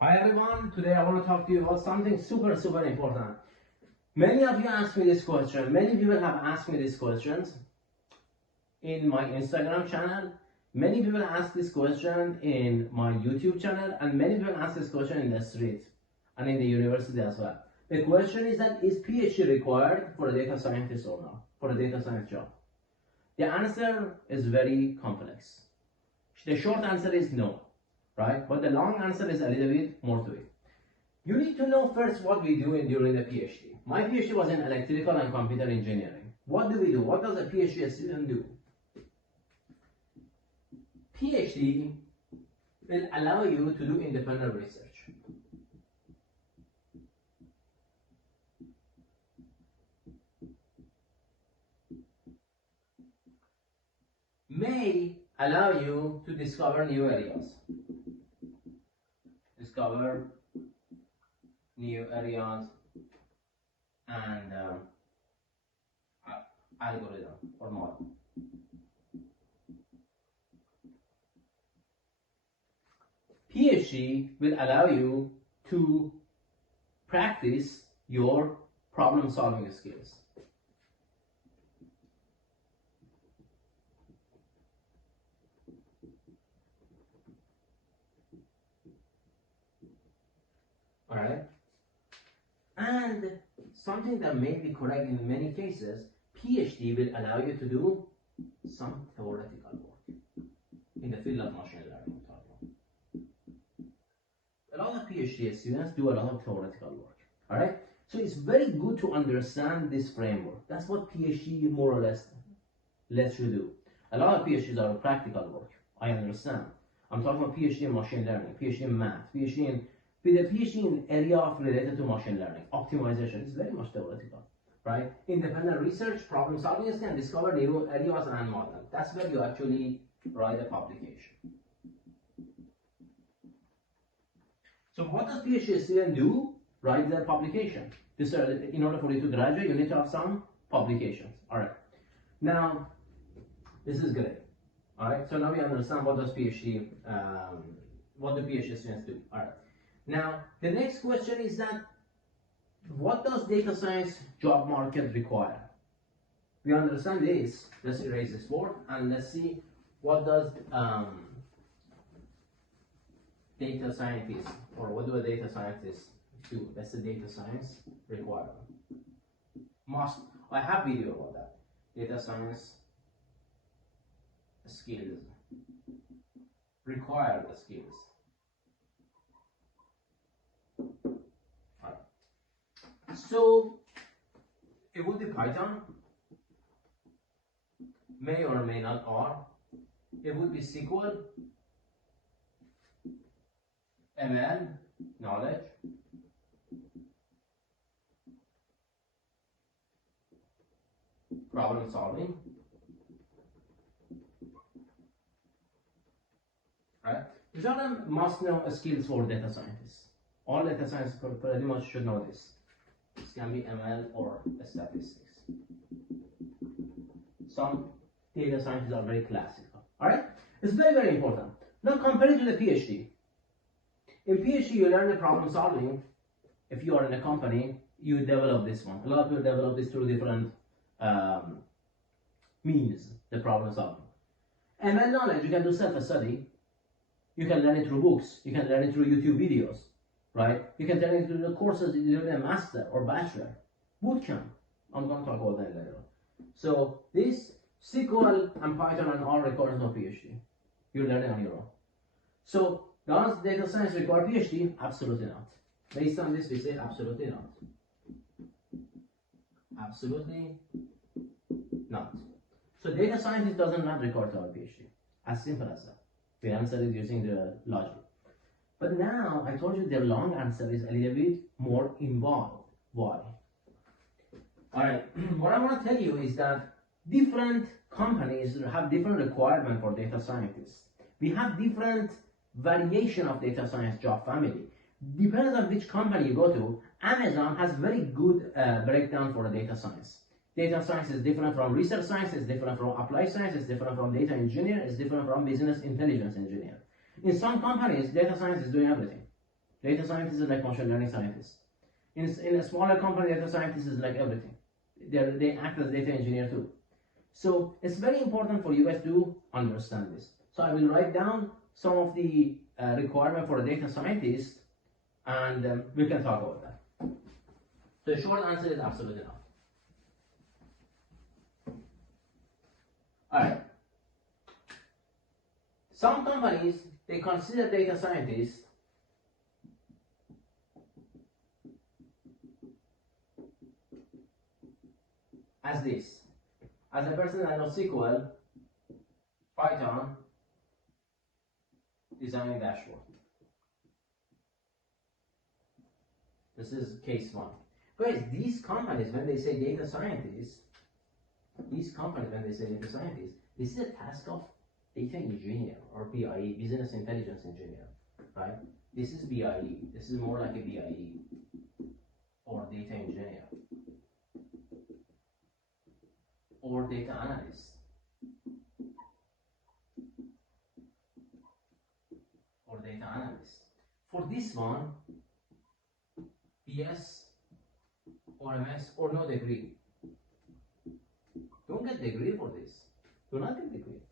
Hi everyone, today I want to talk to you about something super important. Many of you asked me this question, many people have asked me these questions in my Instagram channel, many people ask this question in my YouTube channel, and many people ask this question in the street and in the university as well. The question is that, is PhD required for a data scientist or not, for a data science job? The answer is very complex. The short answer is no. Right? But the long answer is a little bit more to it. You need to know first what we do during the PhD. My PhD was in electrical and computer engineering. What do we do? What does a PhD student do? PhD will allow you to do independent research. May allow you to discover new areas. Discover new areas and algorithm or model. PhD will allow you to practice your problem solving skills. Alright? And something that may be correct in many cases, PhD will allow you to do some theoretical work in the field of machine learning. A lot of PhD students do a lot of theoretical work. Alright? So it's very good to understand this framework. That's what PhD more or less lets you do. A lot of PhDs are practical work. I understand. I'm talking about PhD in machine learning, PhD in math, with a PhD in area of related to machine learning, optimization is very much theoretical, right? Independent research, problem solving is can discover new areas and model. That's where you actually write a publication. So what does PhD student do? Write their publication. In order for you to graduate, you need to have some publications. All right. Now, this is great. All right. So now we understand what does PhD, what do PhD students do? All right. Now, the next question is that, what does data science job market require? We understand this. Let's erase this board and let's see what does data scientists, or what do a data scientist do? That's the data science requirement. I have video about that. Data science skills, required skills. So it would be Python, may or may not R. It would be SQL, ML, knowledge, problem solving, right? These are the must-know skills for data scientists. All data scientists pretty much should know this. This can be ML or statistics. Some data scientists are very classical. Alright? It's very important. Now compare it to the PhD. In PhD, you learn the problem solving. If you are in a company, you develop this one. A lot of people develop this through different means, the problem solving. ML knowledge, you can do self-study. You can learn it through books. You can learn it through YouTube videos. Right? You can turn it into the courses you do in a master or bachelor. Bootcamp. I'm going to talk about that later on. So this SQL and Python and R requires no PhD. You learn it on your own. So does data science require PhD? Absolutely not. Based on this, we say absolutely not. Absolutely not. So data scientist does not require to have a PhD. As simple as that. We answer it using the logic. But now, I told you the long answer is a little bit more involved. Why? Alright, what I want to tell you is that different companies have different requirements for data scientists. We have different variation of data science job family. Depends on which company you go to. Amazon has very good breakdown for data science. Data science is different from research science, it's different from applied science, it's different from data engineer, it's different from business intelligence engineer. In some companies, data science is doing everything. Data scientists is like machine learning scientists. In a smaller company, data scientists is like everything. They act as data engineer too. So it's very important for you guys to understand this. So I will write down some of the requirement for a data scientist, and we can talk about that. The short answer is absolutely not. All right. Some companies, they consider data scientists as this. As a person that knows SQL, Python, designing dashboard. This is case one. Guys, these companies, when they say data scientists, this is a task of data engineer or BIE, business intelligence engineer, right? This is BIE. This is more like a BIE or data engineer or data analyst or data analyst. For this one, BS or MS or no degree. Don't get degree for this. Do not get degree.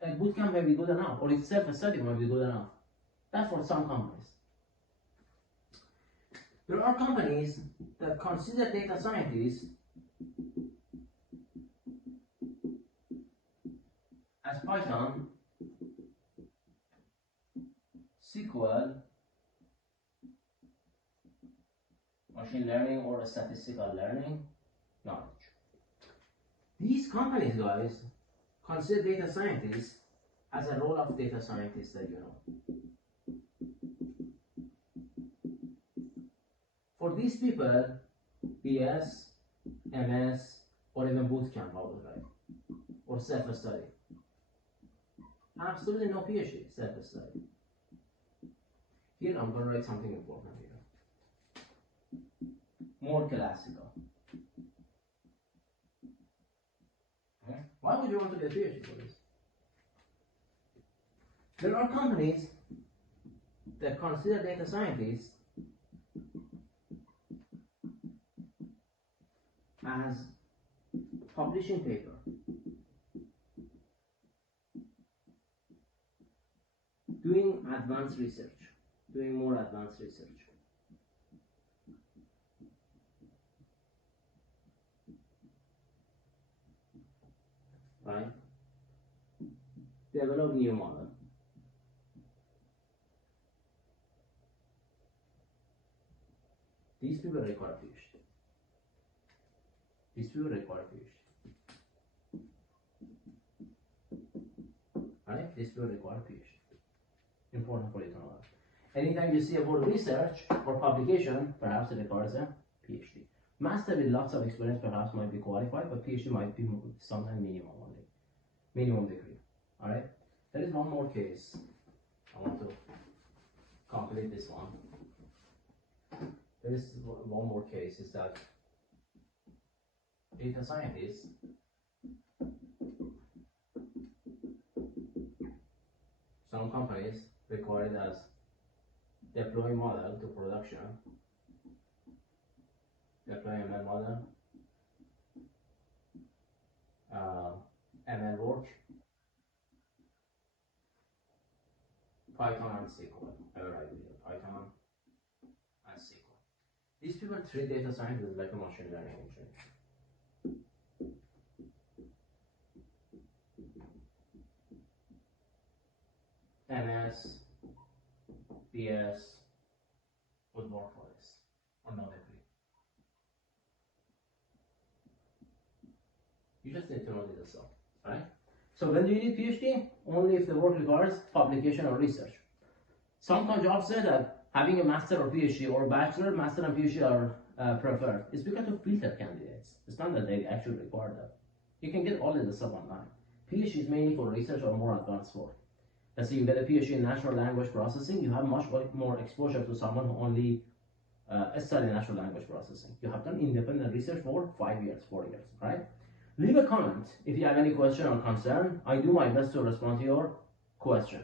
Like bootcamp might be good enough, or it's self-study might be good enough. That's for some companies. There are companies that consider data scientists as Python, SQL, machine learning or statistical learning knowledge. These companies, guys, consider data scientists as a role of data scientists that you know. For these people, BS, MS, or even bootcamp, I would like, or self-study. Absolutely no PhD, self-study. Here I'm going to write something important here. More classical. Okay. Why would you want to get a PhD for this? There are companies that consider data scientists as publishing paper, doing advanced research, doing more advanced research. Right? Develop new model. These people require PhD. These people require PhD. Right? These people require PhD. Important for you to know that. Anytime you see a word research or publication, perhaps it requires a PhD. Master with lots of experience perhaps might be qualified, but PhD might be sometimes minimum only. Minimum degree. Alright? There is one more case. I want to complete this one. There is one more case, is that data scientists some companies require it as deploy model to production, deploy ML model, ML work, Python and SQL. I will write here, Python and SQL. These people treat data scientists like a machine learning engineer. MS, BS would work for this, or no degree. You just need to know this stuff, right? So when do you need PhD? Only if the work requires publication or research. Some jobs say that having a master or PhD or bachelor, master and PhD are preferred. It's because to filter candidates. It's not that they actually require that. You can get all of this stuff online. PhD is mainly for research or more advanced work. Let's say you get a PhD in natural language processing, you have much more exposure to someone who only studied natural language processing. You have done independent research for 5 years, 4 years, right? Leave a comment if you have any question or concern. I do my best to respond to your question.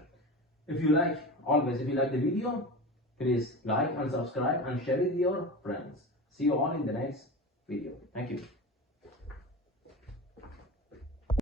If you like, always, if you like the video, Please like and subscribe and share with your friends. See you all in the next video. Thank you.